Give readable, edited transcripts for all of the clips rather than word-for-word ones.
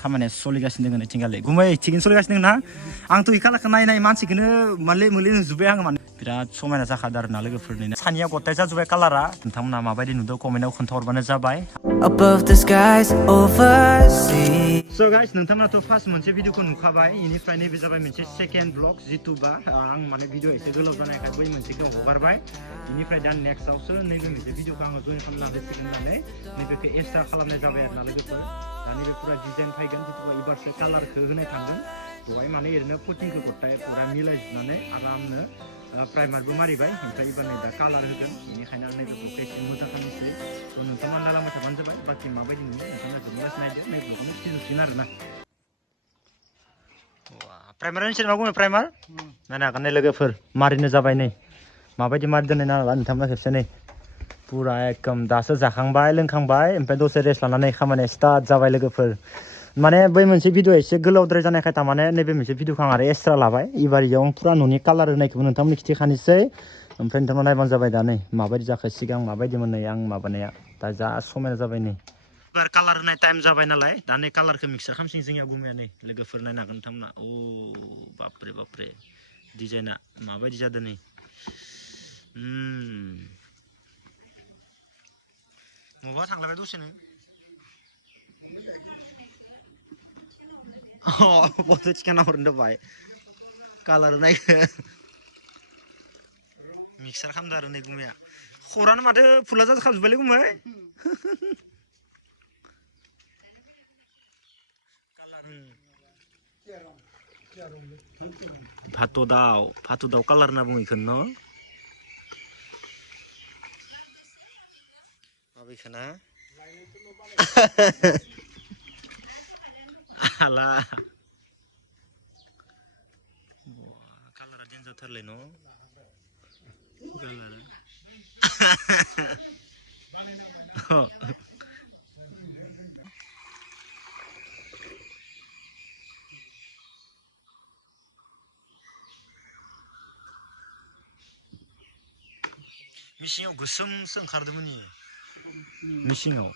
खामानिया सोलिगासिनो दङ नैथिंगाले गुमै थिगैनो सोलिगासिनो दङ ना आंथ' इ कालारखौ नायनाय मानसिखौनो माले मोले नुजोब्बाय आङो माने बिराद समायना जाखादों आरो ना लोगोफोरनिनो सानिया गथाय जाजोब्बाय कालारा नोंथांमोना माबायदि नुदों कमेन्टआव खोन्थाहरबानो जाबाय above the skies overseas. So guys नोंथांमोनाथ' फार्स्ट मोनसे भिडिअखौ नुखाबाय इनिफ्राय नैबे जाबाय मोनसे सेकेन्ड ब्लग जितुबा आं माने भिडिअ एसे गोलाव जानायखाय बै मोनसेखौ हगारबाय इनिफ्राय दा नेक्स्टआवसो नैबे मोनसे भिडिअखौ आङो जइन खालामना होसिगोन होननानै नैबेखौ एक्सट्रा खालामनाय जाबाय आरो ना लोगोफोर दा नैबे पुरा डिजाइन फैगोन जितुबा एबारसो कालारखौ होनाय थांगोन बेवहाय माने ओरैनो फटिंखौ गथाय पुरा मिलायजोबनानै आरामनो प्राइमारबो मारिबाय ओमफ्राय एबार नै दा कालार होगोन बेनिखायनो आं नैबेखौ एसे मोजां खालामनोसै थ' नोंथांमोना दालांबाय थाबानो जाबाय बाखि माबायदि नुयो नोंथांमोना जोबोद नायदो नै ब्लगखौनो फिजोबसिगोन आरो ना प्राइमारनि सिनेमा बुङो प्राइमार नायनो हागोन नै लोगोफोर मारिनो जाबाय नै माबायदि मारि दोननाय नाला नोंथांमोना खेबसे नै पुरा एकदम दासो जाखांबाय लोंखांबाय ओमफ्राय दसे रेस्ट लानानै खामानिया स्टार्ट जाबाय लोगोफोर माने बै मोनसे भिडिअ एसे गोलावद्राय जानायखाय थारमाने नैबे मोनसे भिडिअखौ आं आरो एक्सट्रा लाबाय एबार इयाव पुरा न'नि कालार होनायखौबो नोंथांमोननो खिथिखानोसै ओमफ्राय नोंथांमोना नायबानो जाबाय दा नै माबायदि जाखो सिगां माबायदिमोन नै आं माबानाया दा जा समायना जाबाय नै एबार कालार होनाय टाइम जाबाय नालाय दा नै कालारखौ मिक्सार खालामसिगोन जोंनिया गुमैया नै लोगोफोर नायनो हागोन नोंथांमोना अ बापरे बापरे डिजाइना माबायदि जादों नै मबा थांलायबाय दसेनो फट' थिखांना हरनो बाय कालार नायखो मिक्सार खालामदो आरो नै गुमैया खरानो माथो फुला जाजोबखाजोब्बायलै गुमै भात' दाव कालार होनना बुङो इखौनो न' माबेखौ ना आला कालारा देन्जारथारलै न' मिसिङाव गोसोमसो ओंखारदोंमोन इयो मिसिङाव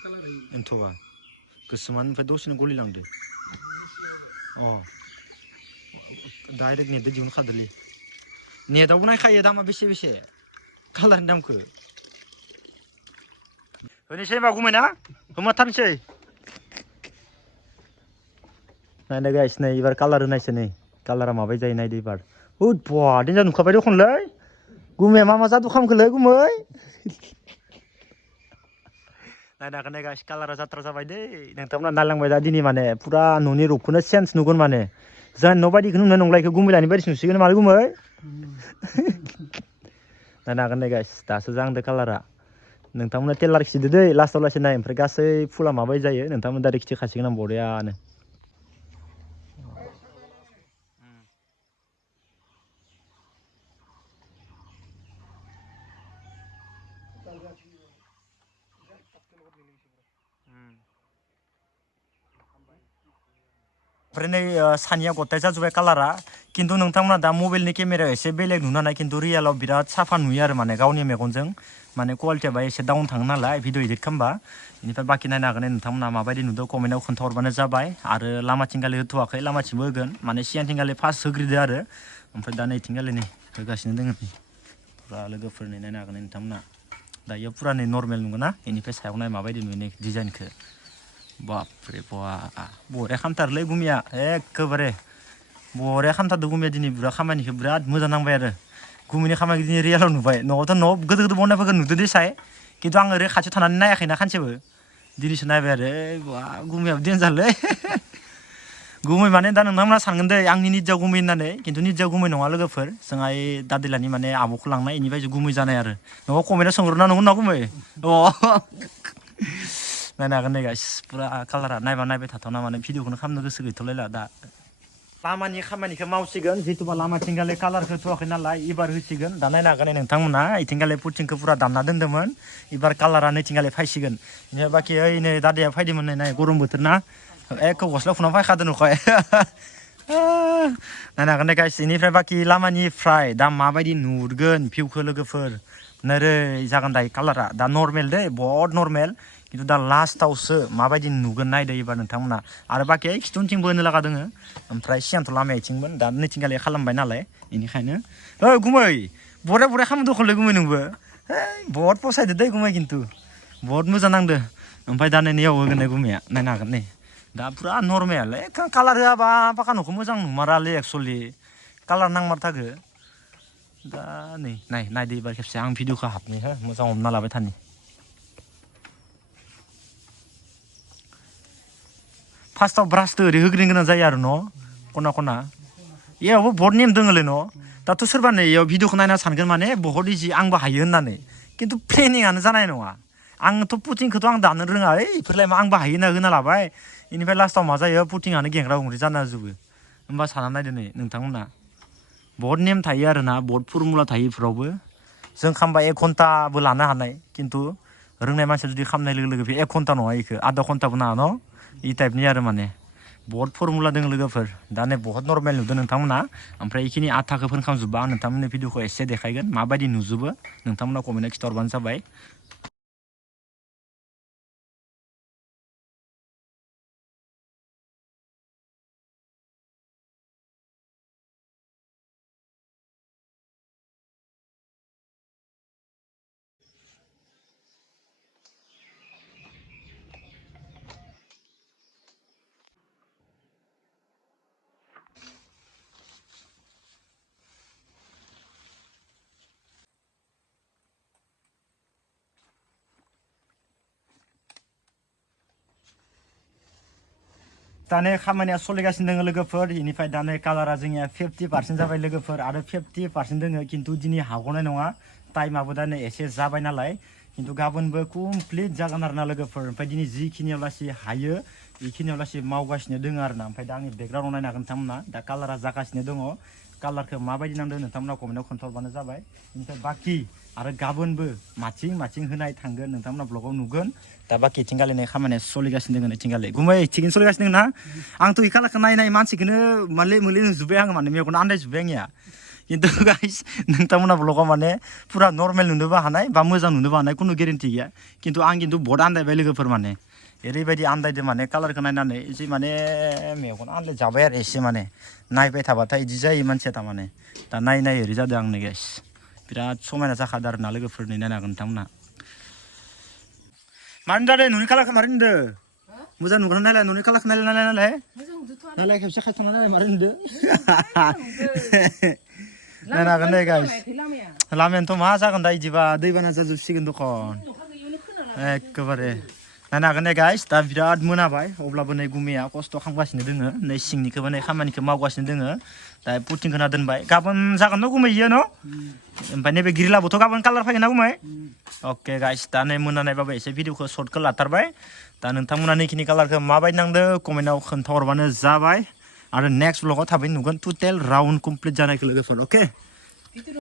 एन्थ'बा गोसोमानो ओमफ्राय दसेनो गलिलांदो अ डाइरेक्ट नेटदो दिहुनखादोलै नेटआवबो नायखायो दामा बेसे कालारनि दामखौ होनोसै होनबा गुमै ना होमारथारनोसै नायदो गाइस नै एबार कालार होनायसै नै कालारा माबायदि जायो नायदो एबार हुद बा देन्जार नुखाबाय दखनलै गुमैया मा जादु खालामखोलै गुमै नायनो हागोन नै गाइस कालारा जात्रा जाबाय दै नोंथांमोना नायलांबाय दा दिनै माने पुरा न'नि रुपखौनो चेन्ज नुगोन माने जों न' बायदिखौनो नुनाय नंला इखौ गुमैलानि बायदिसो नुसिगोन मालै गुमै नायनो हागोन नै गाइस दासो जाहांदो कालारा नोंथांमोना टेलार खिथिदो दै लास्टाव लासै नाय ओमफ्राय गासै फुला माबायदि जायो नोंथांमोन डाइरेक्ट खिथिखासिगोन आं बरियानो ओमफ्राय नै सानिया गथाय जाजोब्बाय कालारा खिन्थु नोंथांमोना दा मबाइलनि केमेरायाव एसे बेलेग नुनो हानाय खिन्थु रियेलाव बिराद साफा नुयो आरो माने गावनि मेगनजों माने क्वालिटिया बाय एसे डाउन थाङो नालाय भिडिअ एडिट खालामबा बेनिफ्राय बाखि नायनो हागोन नोंथांमोना माबायदि नुदों कमेन्टआव खोन्थाहरबानो जाबाय आरो लामाथिंगालि होथ'वाखै लामाथिंबो होगोन माने सिगांथिंगालि फार्स्ट होग्रोदो आरो ओमफ्राय दा नैथिंगालि नै होगासिनो दङ पुरा लोगोफोरनि नायनो हागोन नोंथांमोना दायो पुरा नै नर्मेल नंगौना बेनिफ्राय सायाव नाय माबायदि नुयो नै डिजाइनखौ बापरे बा बरिया खालामथारलै गुमिया एखेबारे बरिया खालामथारदों गुमिया दिनै बिराद खामानिखौ बिराद मोजां नांबाय आरो गुमिनि खामानिखौ दिनै रियेलाव नुबाय न'आवथ' न' गोदो गोदो बनायफोरखौ नुदो दे साय खिन्थु आं ओरै खाथियाव थानानै नायाखैना खानसेबो दिनैसो नायबाय आरो बा गुमियाबो देन्जारलै गुमै माने दा नोंथांमोना सानगोन दै आंनि निजा गुमै होननानै खिन्थु निजा गुमै नङा लोगोफोर जोंहा दादैलानि माने आब'खौ लांनाय बेनिफ्रायसो गुमै जानाय आरो न'आव कमेन्टआव सोंहरना नंगौ ना गुमै नायनो हागोन नै गाइस पुरा कालारा नायबा नायबाय थाथावना माने भिडिअखौनो खालामनो गोसो गैथ'लायला दा लामानि खामानिखौ मावसिगोन जिथुबा लामाथिंगाले कालारखौ होथ'वाखै नालाय एबार होसिगोन दा नायनो हागोन नोंथांमोना इथिंगाले पुटिंखौ पुरा दामना दोन्दोंमोन एबार कालारा नैथिंगाले फैसिगोन ओमफ्राय बाखि ओइ नै दादैया फैदोंमोन नै गरम बोथोर ना एख' गस्ला खुना फैखादों नखाय नायनो हागोन नै गाइस बेनिफ्राय बाखि लामानिफ्राय दा माबायदि नुगोन भिउखौ लोगोफोर नोरै जागोन दायो कालारा दा नर्मेल दै बहुद नर्मेल खिन्थु दा लास्टावसो माबायदि नुगोन नायदो एबार नोंथांमोना आरो बाखि खिथुनथिंबो होनो लागा दोङो ओमफ्राय सिगांथ' लामाया इथिंमोन दा नैथिंगालि खालामबाय नालाय बेनिखायनो गुमै बरिया बरिया खालामनो दखलै गुमै नोंबो बहुत फसायदो दै गुमै खिन्थु बहुत मोजां नांदो ओमफ्राय दा नैयाव होगोन नै गुमैया नायनो हागोन नै दा पुरा नर्मेल कालार होआबा पाका न'खौ मोजां नुमारालै एक्सुवेलि कालार नांमारथारगो दा नै नायदो एबार खेबसे आं भिडिअखौ हाबनि हो मोजां हमना लाबाय थानि फार्स्टआव ब्रासजों ओरै होग्रोनो गोनां जायो आरो न' खना खना इयावबो बहुत नेम दोङोलै न' दाथ' सोरबा नै इयाव भिडिअखौ नायना सानगोन माने बहुत इजि आंबो हायो होननानै खिन्थु प्लेनिङानो जानाय नङा आंथ' पुटिंखौथ' आं दानो रोङा इफोरलाय मा आंबो हायो होनना होना लाबाय बेनिफ्राय लास्टाव मा जायो पुटिङानो गेंग्रा गुंग्रि जाना होजोबो होमबा साना नायदो नै नोंथांमोना बहुत नेम थायो आरोना बहुत फर्मुला थायो इफोरावबो जों खालामबा 1 घन्टाबो लानो हानाय खिन्थु रोंनाय मानसिया जुदि खालामनाय लोगो लोगो बे 1 घन्टा नङा इखो आधा घन्टाबो नाङा न' इ टाइपनि आरो माने बहुत फर्मुला दङ लोगोफोर दा नै बहुत नर्मेल नुदों नोंथांमोना ओमफ्राय इखिनि आथाखौ फोनखांजोब्बा आं नोंथांमोननि भिडिअखौ एसे देखायगोन माबायदि नुजोबो नोंथांमोना कमेन्टआव खिथाहरबानो जाबाय दाने खामानिया सोलिगासिनो दङ लोगोफोर इनिफ्राय दाने कालारा जोंनिया 50% जाबाय लोगोफोर आरो 50% दङ खिन्थु दिनै हाग'नाय नङा टाइमाबो दाने एसे जाबाय नालाय खिन्थु गाबोनबो कमप्लिट जागोन आरोना लोगोफोर ओमफ्राय दिनै जिखिनियाव लासै हायो बेखिनियाव लासै मावगासिनो दङ आरोना ओमफ्राय दा आंनि बेकग्राउन्डआव नायनो हागोन नोंथांमोना दा कालारा जागासिनो दङ कालारखौ माबायदि नांदों नोंथांमोना कमेन्टआव खोन्थाहरबानो जाबाय ओमफ्राय बाखि आरो गाबोनबो माथिं होनाय थांगोन नोंथांमोना ब्लगाव नुगोन दा बाखि इथिंगालिनि खामानिया सोलिगासिनो दङ इथिंगालि गुमै थिगैनो सोलिगासिनो दङ ना आंथ' इ कालारखौ नाय मानसिखौनो माले मोले नुजोब्बाय आङो माने मेगना आन्दायजोब्बाय आंनिया खिन्थु गाइस नोंथांमोना ब्लगाव माने पुरा नर्मेल नुनोबो हानाय बा मोजां नुनोबो हानाय खुनु गेरेन्टि गैया खिन्थु आं बहुत आन्दायबाय लोगोफोर माने ओरैबायदि आन्दायदो माने कालारखौ नायनानै एसे माने मेगन आन्दायजाबाय आरो एसे माने नायबाय थाबाथाय इदि जायो मानसिया थारमाने दा नाय ओरै जादों आंनो गाइस बिराद समायना जाखादों आरोना लोगोफोरनि नायनो हागोन नोंथांमोना मानो जादों न'नि कालारखौ मारै नुदों मोजां नुगोन नायलाय न'नि कालारखौ नायलाय खेबसे खायथ'ना नायलाय मारै नुदों नायनो हागोन दे गाइस लामायानोथ' मा जागोन दा इदिबा दैबाना जाजोबसिगोन दखन एखेबारे नायनो हागोन दे गाइस दा बिराद मोनाबाय अब्लाबो नै गुमैया खस्थ' खालामगासिनो दोङो नै सिंनिखौबो नै खामानिखौ मावगासिनो दोङो दा पुटिं होना दोनबाय गाबोन जागोन न' गुमै इयो न' ओमफ्राय नैबे ग्रिलाबोथ' गाबोन कालार फैगोन ना गुमै अके गाइस दा नै मोनानायबाबो एसे भिडिअखौ सर्टखौ लाथारबाय दा नोंथांमोना नैखिनि कालारखौ माबायदि नांदो कमेन्टआव खोन्थाहरबानो जाबाय आरो नेक्स्ट ब्लगाव थाबैनो नुगोन टटेल राउन्ड कमप्लिट जानायखौ लोगोफोर अके